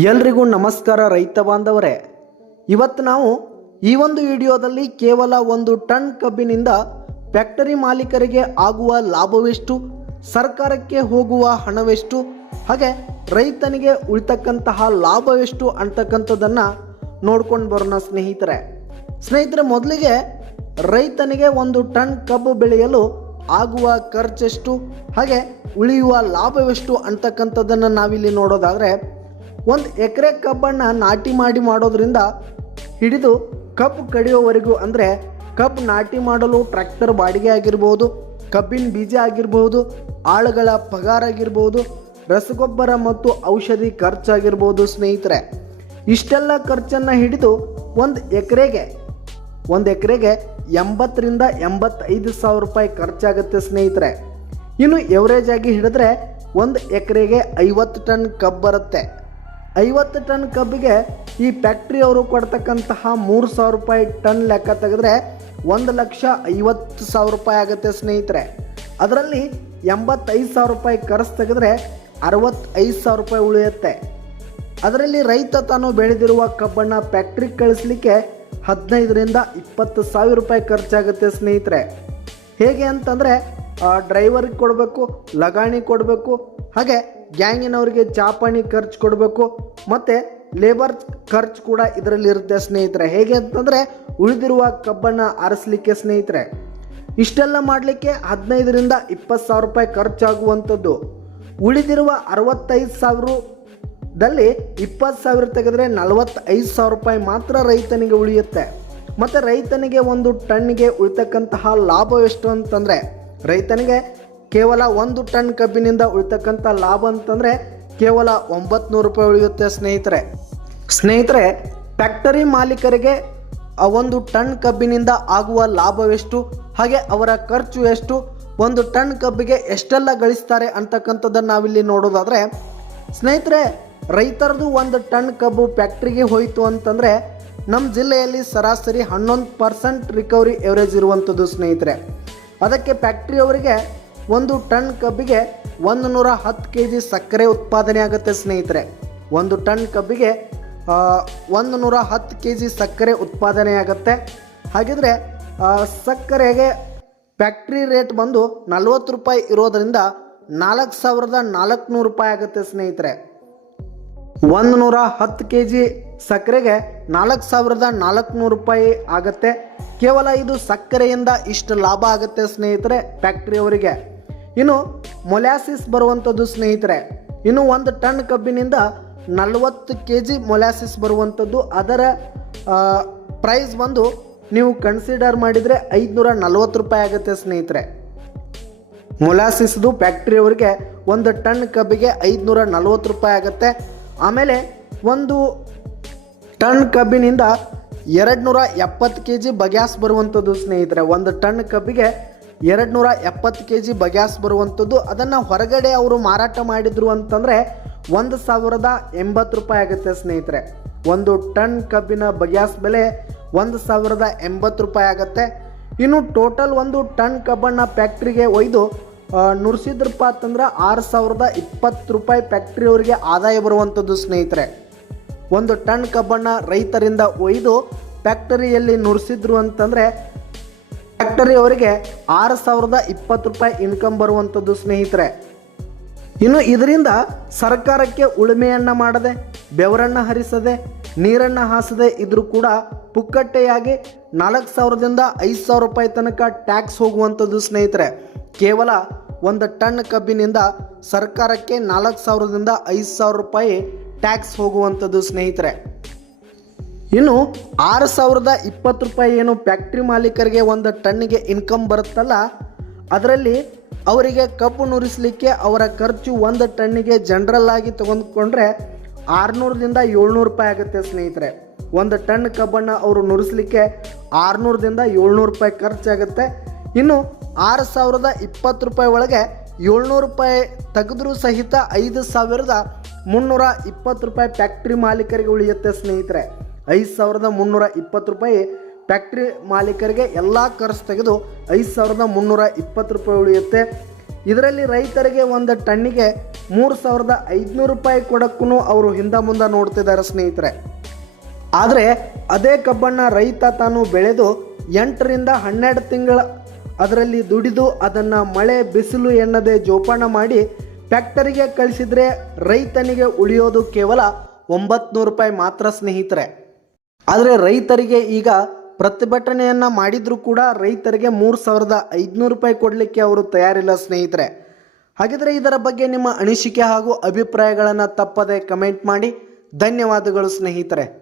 ಎಲ್ರಿಗೂ ನಮಸ್ಕಾರ ರೈತ ಬಾಂಧವರೇ. ಇವತ್ತು ನಾವು ಈ ಒಂದು ವಿಡಿಯೋದಲ್ಲಿ ಕೇವಲ ಒಂದು ಟನ್ ಕಬ್ಬಿನಿಂದ ಫ್ಯಾಕ್ಟರಿ ಮಾಲೀಕರಿಗೆ ಆಗುವ ಲಾಭವೆಷ್ಟು, ಸರ್ಕಾರಕ್ಕೆ ಹೋಗುವ ಹಣವೆಷ್ಟು, ಹಾಗೆ ರೈತನಿಗೆ ಉಳಿತಕ್ಕಂತಹ ಲಾಭವೆಷ್ಟು ಅಂತಕ್ಕಂಥದ್ದನ್ನು ನೋಡ್ಕೊಂಡು ಬರೋಣ ಸ್ನೇಹಿತರೆ. ಸ್ನೇಹಿತರೆ, ಮೊದಲಿಗೆ ರೈತನಿಗೆ ಒಂದು ಟನ್ ಕಬ್ಬು ಬೆಳೆಯಲು ಆಗುವ ಖರ್ಚೆಷ್ಟು, ಹಾಗೆ ಉಳಿಯುವ ಲಾಭವೆಷ್ಟು ಅಂತಕ್ಕಂಥದ್ದನ್ನು ನಾವಿಲ್ಲಿ ನೋಡೋದಾದರೆ ಒಂದು ಎಕರೆ ಕಬ್ಬನ್ನು ನಾಟಿ ಮಾಡಿ ಮಾಡೋದ್ರಿಂದ ಹಿಡಿದು ಕಬ್ಬು ಕಡಿಯೋವರೆಗೂ ಅಂದರೆ ಕಬ್ಬು ನಾಟಿ ಮಾಡಲು ಟ್ರ್ಯಾಕ್ಟರ್ ಬಾಡಿಗೆ ಆಗಿರ್ಬೋದು, ಕಬ್ಬಿನ ಬೀಜ ಆಗಿರ್ಬೋದು, ಆಳುಗಳ ಪಗಾರ ಆಗಿರ್ಬೋದು, ರಸಗೊಬ್ಬರ ಮತ್ತು ಔಷಧಿ ಖರ್ಚಾಗಿರ್ಬೋದು ಸ್ನೇಹಿತರೆ. ಇಷ್ಟೆಲ್ಲ ಖರ್ಚನ್ನು ಹಿಡಿದು ಒಂದು ಎಕರೆಗೆ ಒಂದು ಎಕರೆಗೆ ಎಂಬತ್ತರಿಂದ ಎಂಬತ್ತೈದು ಸಾವಿರ ರೂಪಾಯಿ ಖರ್ಚಾಗುತ್ತೆ ಸ್ನೇಹಿತರೆ. ಇನ್ನು ಎವರೇಜ್ ಆಗಿ ಹಿಡಿದ್ರೆ ಒಂದು ಎಕರೆಗೆ ಐವತ್ತು ಟನ್ ಕಬ್ಬು ಬರುತ್ತೆ. ಐವತ್ತು ಟನ್ ಕಬ್ಬಿಗೆ ಈ ಫ್ಯಾಕ್ಟ್ರಿಯವರು ಕೊಡ್ತಕ್ಕಂತಹ ಮೂರು ಸಾವಿರ ರೂಪಾಯಿ ಟನ್ ಲೆಕ್ಕ ತೆಗೆದ್ರೆ ಒಂದು ಲಕ್ಷ ಐವತ್ತು ಸಾವಿರ ರೂಪಾಯಿ ಆಗುತ್ತೆ ಸ್ನೇಹಿತರೆ. ಅದರಲ್ಲಿ ಎಂಬತ್ತೈದು ಸಾವಿರ ರೂಪಾಯಿ ಖರ್ಚು ತೆಗೆದ್ರೆ ಅರವತ್ತೈದು ಸಾವಿರ ರೂಪಾಯಿ ಉಳಿಯುತ್ತೆ. ಅದರಲ್ಲಿ ರೈತ ತಾನು ಬೆಳೆದಿರುವ ಕಬ್ಬನ್ನು ಫ್ಯಾಕ್ಟ್ರಿಗೆ ಕಳಿಸ್ಲಿಕ್ಕೆ ಹದಿನೈದರಿಂದ ಇಪ್ಪತ್ತು ಸಾವಿರ ರೂಪಾಯಿ ಖರ್ಚಾಗುತ್ತೆ ಸ್ನೇಹಿತರೆ. ಹೇಗೆ ಅಂತಂದರೆ ಡ್ರೈವರ್ಗೆ ಕೊಡಬೇಕು, ಲಗಾಣಿ ಕೊಡಬೇಕು, ಹಾಗೆ ಗ್ಯಾಂಗಿನವರಿಗೆ ಚಾಪಣಿ ಖರ್ಚು ಕೊಡಬೇಕು, ಮತ್ತು ಲೇಬರ್ ಖರ್ಚು ಕೂಡ ಇದರಲ್ಲಿರುತ್ತೆ ಸ್ನೇಹಿತರೆ. ಹೇಗೆ ಅಂತಂದರೆ ಉಳಿದಿರುವ ಕಬ್ಬನ್ನು ಆರಿಸ್ಲಿಕ್ಕೆ ಸ್ನೇಹಿತರೆ. ಇಷ್ಟೆಲ್ಲ ಮಾಡಲಿಕ್ಕೆ ಹದಿನೈದರಿಂದ ಇಪ್ಪತ್ತು ಸಾವಿರ ರೂಪಾಯಿ ಖರ್ಚಾಗುವಂಥದ್ದು. ಉಳಿದಿರುವ ಅರವತ್ತೈದು ಸಾವಿರದಲ್ಲಿ ಇಪ್ಪತ್ತು ಸಾವಿರ ತೆಗೆದ್ರೆ ನಲವತ್ತೈದು ಸಾವಿರ ರೂಪಾಯಿ ಮಾತ್ರ ರೈತನಿಗೆ ಉಳಿಯುತ್ತೆ. ಮತ್ತು ರೈತನಿಗೆ ಒಂದು ಟನ್ನಿಗೆ ಉಳಿತಕ್ಕಂತಹ ಲಾಭ ಎಷ್ಟು ಅಂತಂದರೆ ರೈತನಿಗೆ ಕೇವಲ ಒಂದು ಟನ್ ಕಬ್ಬಿನಿಂದ ಉಳಿತಕ್ಕಂಥ ಲಾಭ ಅಂತಂದರೆ ಕೇವಲ ಒಂಬತ್ತು ರೂಪಾಯಿ ಉಳಿಯುತ್ತೆ ಸ್ನೇಹಿತರೆ. ಸ್ನೇಹಿತರೆ ಫ್ಯಾಕ್ಟರಿ ಮಾಲೀಕರಿಗೆ ಆ ಒಂದು ಟನ್ ಕಬ್ಬಿನಿಂದ ಆಗುವ ಲಾಭವೆಷ್ಟು? ಹಾಗೆ ಅವರ ಖರ್ಚು ಎಷ್ಟು? ಒಂದು ಟನ್ ಕಬ್ಬಿಗೆ ಎಷ್ಟೆಲ್ಲ ಗಳಿಸ್ತಾರೆ ಅಂತಕ್ಕಂಥದ್ದನ್ನು ನಾವಿಲ್ಲಿ ನೋಡೋದಾದರೆ, ಸ್ನೇಹಿತರೆ, ರೈತರದು ಒಂದು ಟನ್ ಕಬ್ಬು ಫ್ಯಾಕ್ಟ್ರಿಗೆ ಹೋಯಿತು ಅಂತಂದರೆ ನಮ್ಮ ಜಿಲ್ಲೆಯಲ್ಲಿ ಸರಾಸರಿ ಹನ್ನೊಂದು ಪರ್ಸೆಂಟ್ ರಿಕವರಿ ಎವರೇಜ್ ಇರುವಂಥದ್ದು ಸ್ನೇಹಿತರೆ. ಅದಕ್ಕೆ ಫ್ಯಾಕ್ಟ್ರಿಯವರಿಗೆ ಒಂದು ಟನ್ ಕಬ್ಬಿಗೆ ಒಂದು ನೂರ ಹತ್ತು ಕೆ ಜಿ ಸಕ್ಕರೆ ಉತ್ಪಾದನೆ ಆಗುತ್ತೆ ಸ್ನೇಹಿತರೆ. ಒಂದು ಟನ್ ಕಬ್ಬಿಗೆ ಒಂದು ನೂರ ಹತ್ತು ಕೆ ಜಿ ಸಕ್ಕರೆ ಉತ್ಪಾದನೆ ಆಗುತ್ತೆ. ಹಾಗಿದ್ರೆ ಸಕ್ಕರೆಗೆ ಫ್ಯಾಕ್ಟ್ರಿ ರೇಟ್ ಬಂದು ನಲ್ವತ್ತು ರೂಪಾಯಿ ಇರೋದರಿಂದ ನಾಲ್ಕು ಸಾವಿರದ ನಾಲ್ಕುನೂರು ರೂಪಾಯಿ ಆಗುತ್ತೆ ಸ್ನೇಹಿತರೆ. ಒಂದು ನೂರ ಹತ್ತು ಕೆ ಜಿ ಸಕ್ಕರೆಗೆ ನಾಲ್ಕು ಸಾವಿರದ ನಾಲ್ಕುನೂರು ರೂಪಾಯಿ ಆಗುತ್ತೆ. ಕೇವಲ ಇದು ಸಕ್ಕರೆಯಿಂದ ಇಷ್ಟು ಲಾಭ ಆಗುತ್ತೆ ಸ್ನೇಹಿತರೆ ಫ್ಯಾಕ್ಟ್ರಿಯವರಿಗೆ ಇನ್ನು ಮೊಲ್ಯಾಸಿಸ್ ಬರುವಂಥದ್ದು ಸ್ನೇಹಿತರೆ, ಇನ್ನು ಒಂದು ಟನ್ ಕಬ್ಬಿನಿಂದ ನಲವತ್ತು ಕೆ ಜಿ ಮೊಲ್ಯಾಸಿಸ್ ಬರುವಂಥದ್ದು. ಅದರ ಪ್ರೈಸ್ ಬಂದು ನೀವು ಕನ್ಸಿಡರ್ ಮಾಡಿದರೆ ಐದುನೂರ ನಲ್ವತ್ತು ರೂಪಾಯಿ ಆಗುತ್ತೆ ಸ್ನೇಹಿತರೆ. ಮೊಲಾಸಿಸ್ದು ಫ್ಯಾಕ್ಟ್ರಿಯವ್ರಿಗೆ ಒಂದು ಟನ್ ಕಬ್ಬಿಗೆ ಐದುನೂರ ನಲ್ವತ್ತು ರೂಪಾಯಿ ಆಗುತ್ತೆ. ಆಮೇಲೆ ಒಂದು ಟನ್ ಕಬ್ಬಿನಿಂದ ಎರಡು ನೂರ ಎಪ್ಪತ್ತು ಕೆ ಜಿ ಬಗ್ಯಾಸ್ ಬರುವಂಥದ್ದು ಸ್ನೇಹಿತರೆ. ಒಂದು ಟನ್ ಕಬ್ಬಿಗೆ ಎರಡು ನೂರ ಎಪ್ಪತ್ತು ಕೆ ಜಿ ಬಗ್ಯಾಸ್ ಬರುವಂಥದ್ದು. ಅದನ್ನು ಹೊರಗಡೆ ಅವರು ಮಾರಾಟ ಮಾಡಿದರು ಅಂತಂದರೆ ಒಂದು ಸಾವಿರದ ಎಂಬತ್ತು ರೂಪಾಯಿ ಆಗುತ್ತೆ ಸ್ನೇಹಿತರೆ. ಒಂದು ಟನ್ ಕಬ್ಬಿನ ಬಗ್ಯಾಸ್ ಬೆಲೆ ಒಂದು ಸಾವಿರದ ಎಂಬತ್ತು ರೂಪಾಯಿ ಆಗುತ್ತೆ. ಇನ್ನು ಟೋಟಲ್ ಒಂದು ಟನ್ ಕಬ್ಬನ್ನು ಫ್ಯಾಕ್ಟ್ರಿಗೆ ಒಯ್ದು ನುರ್ಸಿದ್ರಪ್ಪ ಅಂತಂದ್ರೆ ಆರು ಸಾವಿರದ ಇಪ್ಪತ್ತು ರೂಪಾಯಿ ಫ್ಯಾಕ್ಟ್ರಿಯವರಿಗೆ ಆದಾಯ ಬರುವಂಥದ್ದು ಸ್ನೇಹಿತರೆ. ಒಂದು ಟನ್ ಕಬ್ಬನ್ನು ರೈತರಿಂದ ಒಯ್ದು ಫ್ಯಾಕ್ಟರಿಯಲ್ಲಿ ನುರಿಸಿದ್ರು ಅಂತಂದರೆ ಫ್ಯಾಕ್ಟರಿಯವರಿಗೆ ಆರು ಸಾವಿರದ ಇಪ್ಪತ್ತು ರೂಪಾಯಿ ಇನ್ಕಮ್ ಬರುವಂಥದ್ದು ಸ್ನೇಹಿತರೆ. ಇನ್ನು ಇದರಿಂದ ಸರ್ಕಾರಕ್ಕೆ ಉಳುಮೆಯನ್ನು ಮಾಡದೆ, ಬೆವರನ್ನು ಹರಿಸದೆ, ನೀರನ್ನು ಹಾಸದೆ ಇದ್ರೂ ಕೂಡ ಪುಕ್ಕಟ್ಟೆಯಾಗಿ ನಾಲ್ಕು ಸಾವಿರದಿಂದ ಐದು ಸಾವಿರ ರೂಪಾಯಿ ತನಕ ಟ್ಯಾಕ್ಸ್ ಹೋಗುವಂಥದ್ದು ಸ್ನೇಹಿತರೆ. ಕೇವಲ ಒಂದು ಟನ್ ಕಬ್ಬಿನಿಂದ ಸರ್ಕಾರಕ್ಕೆ ನಾಲ್ಕು ಸಾವಿರದಿಂದ ಐದು ಸಾವಿರ ರೂಪಾಯಿ ಟ್ಯಾಕ್ಸ್ ಹೋಗುವಂಥದ್ದು ಸ್ನೇಹಿತರೆ. ಇನ್ನು ಆರು ಸಾವಿರದ ಇಪ್ಪತ್ತು ರೂಪಾಯಿ ಏನು ಫ್ಯಾಕ್ಟ್ರಿ ಮಾಲೀಕರಿಗೆ ಒಂದು ಟನ್ನಿಗೆ ಇನ್ಕಮ್ ಬರುತ್ತಲ್ಲ, ಅದರಲ್ಲಿ ಅವರಿಗೆ ಕಬ್ಬು ನುರಿಸಲಿಕ್ಕೆ ಅವರ ಖರ್ಚು ಒಂದು ಟನ್ನಿಗೆ ಜನರಲ್ ಆಗಿ ತೊಗೊಂಡ್ಕೊಂಡ್ರೆ ಆರುನೂರದಿಂದ ಏಳ್ನೂರು ರೂಪಾಯಿ ಆಗುತ್ತೆ ಸ್ನೇಹಿತರೆ. ಒಂದು ಟನ್ ಕಬ್ಬನ್ನು ಅವರು ನುರಿಸಲಿಕ್ಕೆ ಆರುನೂರದಿಂದ ಏಳ್ನೂರು ರೂಪಾಯಿ ಖರ್ಚಾಗುತ್ತೆ ಇನ್ನು ಆರು ಸಾವಿರದ ಇಪ್ಪತ್ತು ರೂಪಾಯಿ ಒಳಗೆ ಏಳ್ನೂರು ರೂಪಾಯಿ ತೆಗೆದ್ರೂ ಸಹಿತ ಐದು ಸಾವಿರದ ಮುನ್ನೂರ ಇಪ್ಪತ್ತು ರೂಪಾಯಿ ಫ್ಯಾಕ್ಟ್ರಿ ಮಾಲೀಕರಿಗೆ ಉಳಿಯುತ್ತೆ ಸ್ನೇಹಿತರೆ. ಐದು ಸಾವಿರದ ಮುನ್ನೂರ ಇಪ್ಪತ್ತು ರೂಪಾಯಿ ಫ್ಯಾಕ್ಟ್ರಿ ಮಾಲೀಕರಿಗೆ ಎಲ್ಲ ಖರ್ಚು ತೆಗೆದು ಐದು ಸಾವಿರದ ಮುನ್ನೂರ ಇಪ್ಪತ್ತು ರೂಪಾಯಿ ಉಳಿಯುತ್ತೆ. ಇದರಲ್ಲಿ ರೈತರಿಗೆ ಒಂದು ಟನ್ನಿಗೆ ಮೂರು ಸಾವಿರದ ಐದುನೂರು ರೂಪಾಯಿ ಕೊಡೋಕ್ಕೂ ಅವರು ಹಿಂದೆ ಮುಂದೆ ನೋಡ್ತಿದ್ದಾರೆ ಸ್ನೇಹಿತರೆ. ಆದರೆ ಅದೇ ಕಬ್ಬನ್ನು ರೈತ ತಾನು ಬೆಳೆದು ಎಂಟರಿಂದ ಹನ್ನೆರಡು ತಿಂಗಳ ಅದರಲ್ಲಿ ದುಡಿದು ಅದನ್ನು ಮಳೆ, ಬಿಸಿಲು ಎನ್ನದೆ ಜೋಪಾನ ಮಾಡಿ ಫ್ಯಾಕ್ಟರಿಗೆ ಕಳಿಸಿದರೆ ರೈತನಿಗೆ ಉಳಿಯೋದು ಕೇವಲ ಒಂಬತ್ತು ರೂಪಾಯಿ ಮಾತ್ರ ಸ್ನೇಹಿತರೆ. ಆದರೆ ರೈತರಿಗೆ ಈಗ ಪ್ರತಿಭಟನೆಯನ್ನು ಮಾಡಿದರೂ ಕೂಡ ರೈತರಿಗೆ ಮೂರು ಸಾವಿರದ ಐದುನೂರು ರೂಪಾಯಿ ಕೊಡಲಿಕ್ಕೆ ಅವರು ತಯಾರಿಲ್ಲ ಸ್ನೇಹಿತರೆ. ಹಾಗಿದ್ರೆ ಇದರ ಬಗ್ಗೆ ನಿಮ್ಮ ಅನಿಸಿಕೆ ಹಾಗೂ ಅಭಿಪ್ರಾಯಗಳನ್ನು ತಪ್ಪದೆ ಕಮೆಂಟ್ ಮಾಡಿ. ಧನ್ಯವಾದಗಳು ಸ್ನೇಹಿತರೆ.